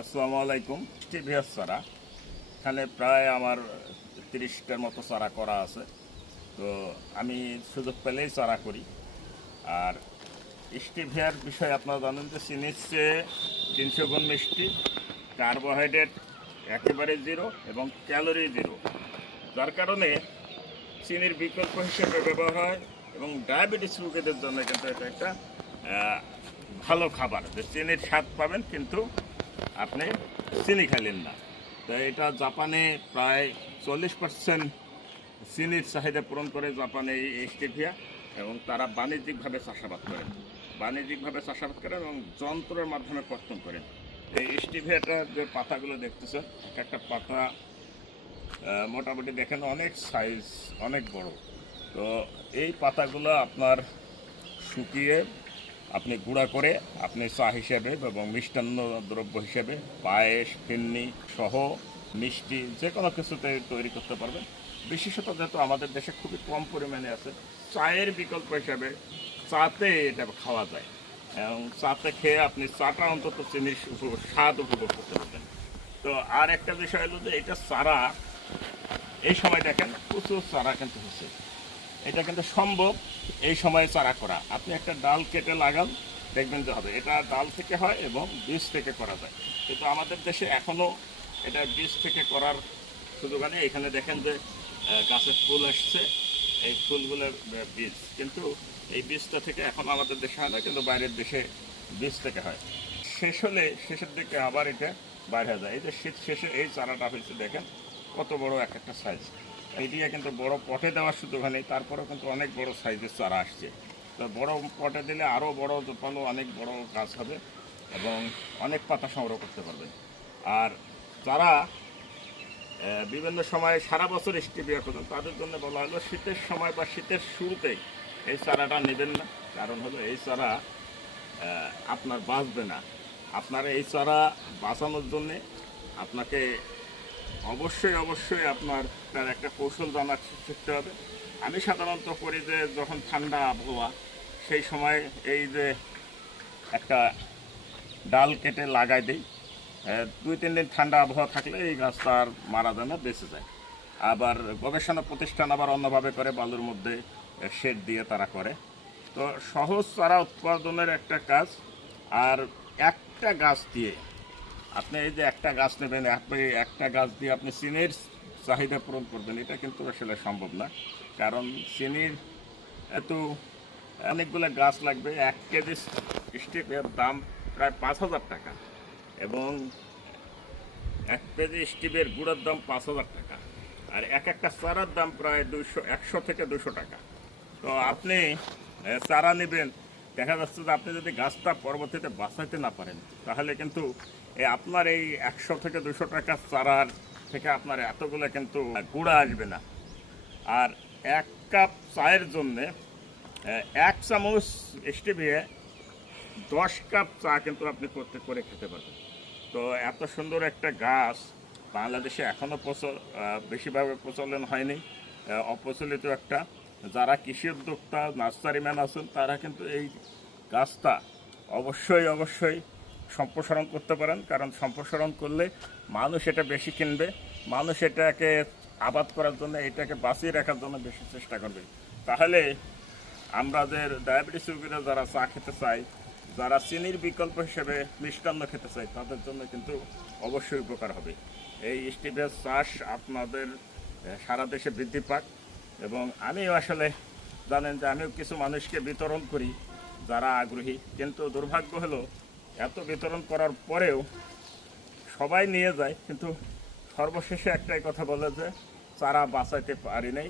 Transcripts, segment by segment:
আসসালামু আলাইকুম। স্টিভিয়াস চারা এখানে প্রায় আমার 30টার মতো চারা করা আছে। তো আমি সুযোগ পেলেই চারা করি। আর স্টিভিয়ার বিষয়ে আপনারা জানেন যে চিনির চেয়ে 300 গুণ মিষ্টি, কার্বোহাইড্রেট একেবারে জিরো এবং ক্যালোরি জিরো, যার কারণে চিনির বিকল্প হিসেবে ব্যবহার হয় এবং ডায়াবেটিস রোগীদের জন্য কিন্তু এটা একটা ভালো খাবার, যে চিনির স্বাদ পাবেন কিন্তু আপনি চিনি খেলেন না। তো এটা জাপানে প্রায় 40% চিনির চাহিদা পূরণ করে জাপানে এই স্টিভিয়া, এবং তারা বাণিজ্যিকভাবে চাষাবাদ করেন এবং যন্ত্রের মাধ্যমে কর্তন করেন। এই স্টিভিয়াটার যে পাতাগুলো দেখতেছেন, একটা পাতা মোটামুটি দেখেন অনেক সাইজ, অনেক বড়। তো এই পাতাগুলো আপনার শুকিয়ে আপনি গুঁড়া করে আপনি চা হিসেবে এবং মিষ্টান্ন দ্রব্য হিসেবে পায়েস, ফিন্নি সহ মিষ্টি যে কোনো কিছুতে তৈরি করতে পারবেন। বিশেষত যেহেতু আমাদের দেশে খুবই কম পরিমাণে আছে, চায়ের বিকল্প হিসাবে চাতে এটা খাওয়া যায় এবং চাতে খেয়ে আপনি চাটা অন্তত চিনির স্বাদ উপভোগ করতে পারবেন। তো আর একটা বিষয় হলো যে এটা চারা এই সময় দেখেন প্রচুর চারা কিন্তু হচ্ছে। এটা কিন্তু সম্ভব এই সময়ে চারা করা। আপনি একটা ডাল কেটে লাগান, দেখবেন যে হবে। এটা ডাল থেকে হয় এবং বীজ থেকে করা যায়, কিন্তু আমাদের দেশে এখনও এটা বীজ থেকে করার সুযোগ নেই। এখানে দেখেন যে গাছের ফুল আসছে, এই ফুলগুলোর বীজ, কিন্তু এই বীজটা থেকে এখন আমাদের দেশে হয় না, কিন্তু বাইরের দেশে বীজ থেকে হয়। শেষের দিকে আবার এটা বাইরে যায়। এই যে শীত শেষে এই চারাটা হয়েছে, দেখেন কত বড় এক একটা সাইজ। এইদিকে কিন্তু বড় পটে দেওয়ার সুযোগ নেই, তারপরেও কিন্তু অনেক বড় সাইজের চারা আসছে। তো বড় পটে দিলে আরও বড় জোপালো অনেক বড় গাছ হবে এবং অনেক পাতা সংগ্রহ করতে পারবেন। আর যারা বিভিন্ন সময় সারা বছর স্টিভিয়া করেন, তাদের জন্য বলা হলো শীতের সময় বা শীতের শুরুতেই এই চারাটা নেবেন না। কারণ হলো এই চারা আপনার বাঁচবে না। আপনার এই চারা বাঁচানোর জন্যে আপনাকে অবশ্যই আপনার তার একটা কৌশল জানার শিখতে হবে। আমি সাধারণত করি যে যখন ঠান্ডা আবহাওয়া, সেই সময় এই যে একটা ডাল কেটে লাগাই দিই। 2-3 দিন ঠান্ডা আবহাওয়া থাকলে এই গাছটা আর মারা যায় না, বেঁচে যায়। আবার গবেষণা প্রতিষ্ঠান আবার অন্যভাবে করে, বালুর মধ্যে শেড দিয়ে তারা করে। তো সহজ চারা উৎপাদনের একটা কাজ। আর একটা গাছ দিয়ে আপনি এই যে একটা গাছ নেবেন, আপনি একটা গাছ দিয়ে আপনি চিনির চাহিদা পূরণ করবেন, এটা কিন্তু আসলে সম্ভব না। কারণ চিনির এত অনেকগুলো গাছ লাগবে। 1 কেজি স্টিভের দাম প্রায় 5,000 টাকা এবং 1 কেজি স্টিভের গুঁড়োর দাম 5,000 টাকা। আর একটা চারার দাম প্রায় 100 থেকে 200 টাকা। তো আপনি চারা নেবেন, দেখা যাচ্ছে যে আপনি যদি গাছটা পরবর্তীতে বাঁচাইতে না পারেন, তাহলে কিন্তু আপনার এই 100 থেকে 200 টাকার চারার থেকে আপনার এতগুলো কিন্তু গুঁড়া আসবে না। আর 1 কাপ চায়ের জন্যে 1 চামচ স্টিভিয়া 10 কাপ চা কিন্তু আপনি করে খেতে পারবেন। তো এত সুন্দর একটা গাছ বাংলাদেশে এখনও বেশিভাবে প্রচলন হয়নি, অপ্রচলিত একটা। যারা কৃষি উদ্যোক্তা, নার্সারিম্যান আছেন, তারা কিন্তু এই গাছটা অবশ্যই সম্প্রসারণ করতে পারেন। কারণ সম্প্রসারণ করলে মানুষ এটা বেশি কিনবে, মানুষ এটাকে আবাদ করার জন্য, এটাকে বাঁচিয়ে রাখার জন্য বেশি চেষ্টা করবে। তাহলে আমাদের ডায়াবেটিস রোগীরা যারা চা খেতে চায়, যারা চিনির বিকল্প হিসেবে মিষ্টান্ন খেতে চায়, তাদের জন্য কিন্তু অবশ্যই উপকার হবে। এই স্টিভিয়া চাষ আপনাদের সারা দেশে বৃদ্ধি পাক। এবং আমিও আসলে জানেন যে আমিও কিছু মানুষকে বিতরণ করি যারা আগ্রহী, কিন্তু দুর্ভাগ্য হলো এত বিতরণ করার পরেও সবাই নিয়ে যায়, কিন্তু সর্বশেষে একটাই কথা বলে যে চারা বাঁচাইতে পারি নাই,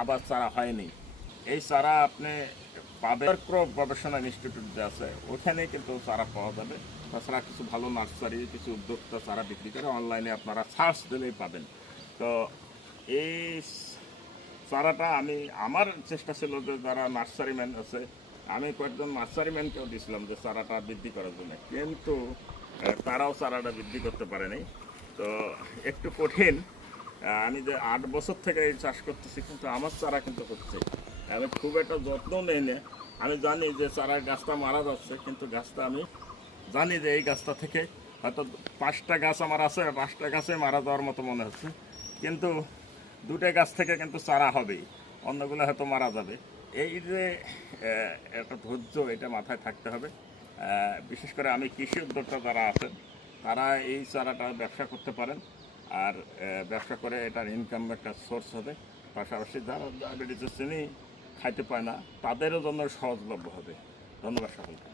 আবার চারা হয়নি। এই চারা আপনি পাবেন ক্রপ গবেষণা ইনস্টিটিউট যে আছে, ওখানেই কিন্তু চারা পাওয়া যাবে। তাছাড়া কিছু ভালো নার্সারি, কিছু উদ্যোক্তা চারা বিক্রি করে, অনলাইনে আপনারা সার্চ দিলেই পাবেন। তো এই চারাটা আমার চেষ্টা ছিল যে যারা নার্সারিম্যান আছে, আমি কয়েকজন নার্সারিম্যানকেও দিয়েছিলাম যে চারাটা বৃদ্ধি করার জন্য, কিন্তু তারাও চারাটা বৃদ্ধি করতে পারেনি। তো একটু কঠিন। আমি যে 8 বছর থেকে এই চাষ করতেছি, কিন্তু আমার চারা কিন্তু হচ্ছে। আমি খুব একটা যত্ন নেই না। আমি জানি যে চারার গাছটা মারা যাচ্ছে, কিন্তু গাছটা আমি জানি যে এই গাছটা থেকে হয়তো 5টা গাছ আমার আছে, 5টা গাছে মারা যাওয়ার মতো মনে হচ্ছে, কিন্তু 2টা গাছ থেকে কিন্তু চারা হবেই, অন্যগুলো হয়তো মারা যাবে। এই যে একটা ধৈর্য, এটা মাথায় থাকতে হবে। বিশেষ করে আমি কৃষি উদ্যোক্তা যারা আছেন তারা এই চারাটা ব্যবসা করতে পারেন, আর ব্যবসা করে এটার ইনকাম একটা সোর্স হবে। পাশাপাশি যারা ডায়াবেটিসের চিনি খাইতে পায় না তাদেরও জন্য সহজলভ্য হবে। ধন্যবাদ সকলকে।